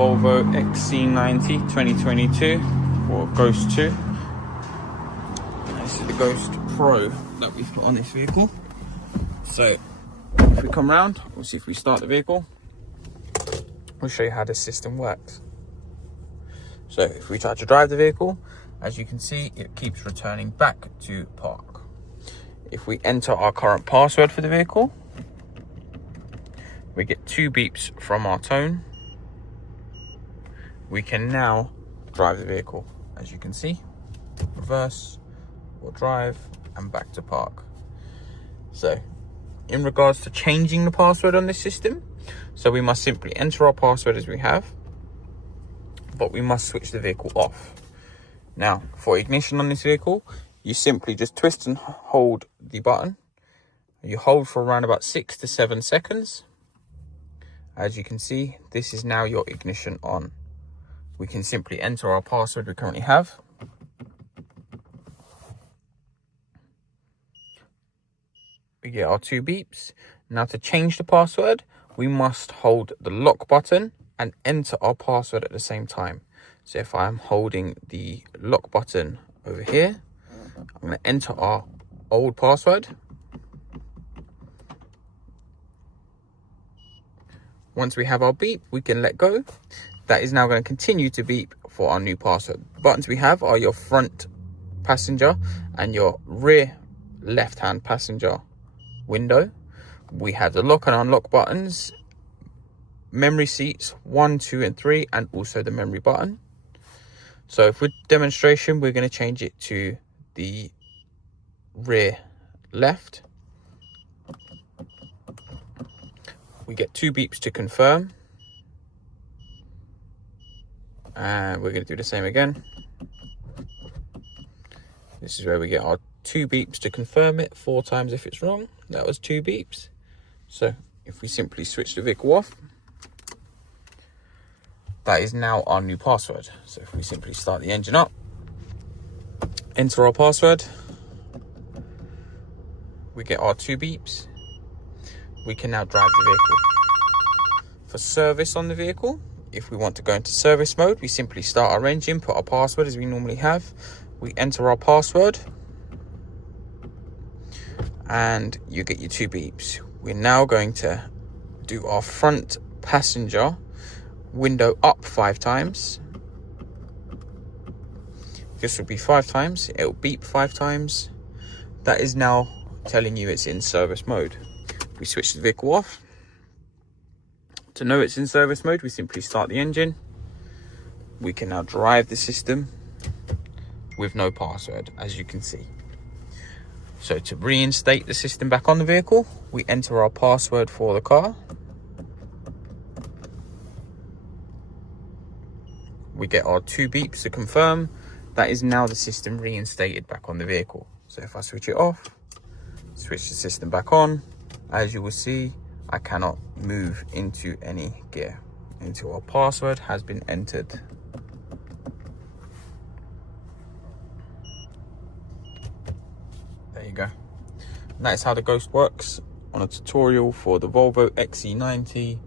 Volvo XC90 2022 for Ghost 2. This is the Ghost Pro that we've put on this vehicle. So if we come round, we'll see if we start the vehicle. We'll show you how the system works. So if we try to drive the vehicle, as you can see, it keeps returning back to park. If we enter our current password for the vehicle, we get 2 beeps from our tone. We can now drive the vehicle. As you can see, reverse or drive and back to park. So in regards to changing the password on this system, so we must simply enter our password as we have, but we must switch the vehicle off. Now, for ignition on this vehicle, you simply just twist and hold the button. You hold for around about 6 to 7 seconds. As you can see, this is now your ignition on. We can simply enter our password we currently have. We get our 2 beeps. Now to change the password, we must hold the lock button and enter our password at the same time. So if I'm holding the lock button over here, I'm going to enter our old password. Once we have our beep, we can let go. That is now going to continue to beep for our new password. The buttons we have are your front passenger and your rear left-hand passenger window. We have the lock and unlock buttons, memory seats 1, 2 and 3, and also the memory button. So for demonstration, we're going to change it to the rear left. We get 2 beeps to confirm. And we're going to do the same again. This is where we get our 2 beeps to confirm it, 4 times if it's wrong. That was 2 beeps. So if we simply switch the vehicle off, that is now our new password. So if we simply start the engine up, enter our password, we get our 2 beeps. We can now drive the vehicle. For service on the vehicle, if we want to go into service mode, we simply start our engine, put our password as we normally have. We enter our password and you get your 2 beeps. We're now going to do our front passenger window up 5 times. This will be 5 times. It'll beep 5 times. That is now telling you it's in service mode. We switch the vehicle off. To know it's in service mode, we simply start the engine. We can now drive the system with no password, as you can see. So to reinstate the system back on the vehicle, we enter our password for the car. We get our 2 beeps to confirm. That is now the system reinstated back on the vehicle. So if I switch it off, switch the system back on, as you will see, I cannot move into any gear until our password has been entered. There you go. And that is how the Ghost works on a tutorial for the Volvo XC90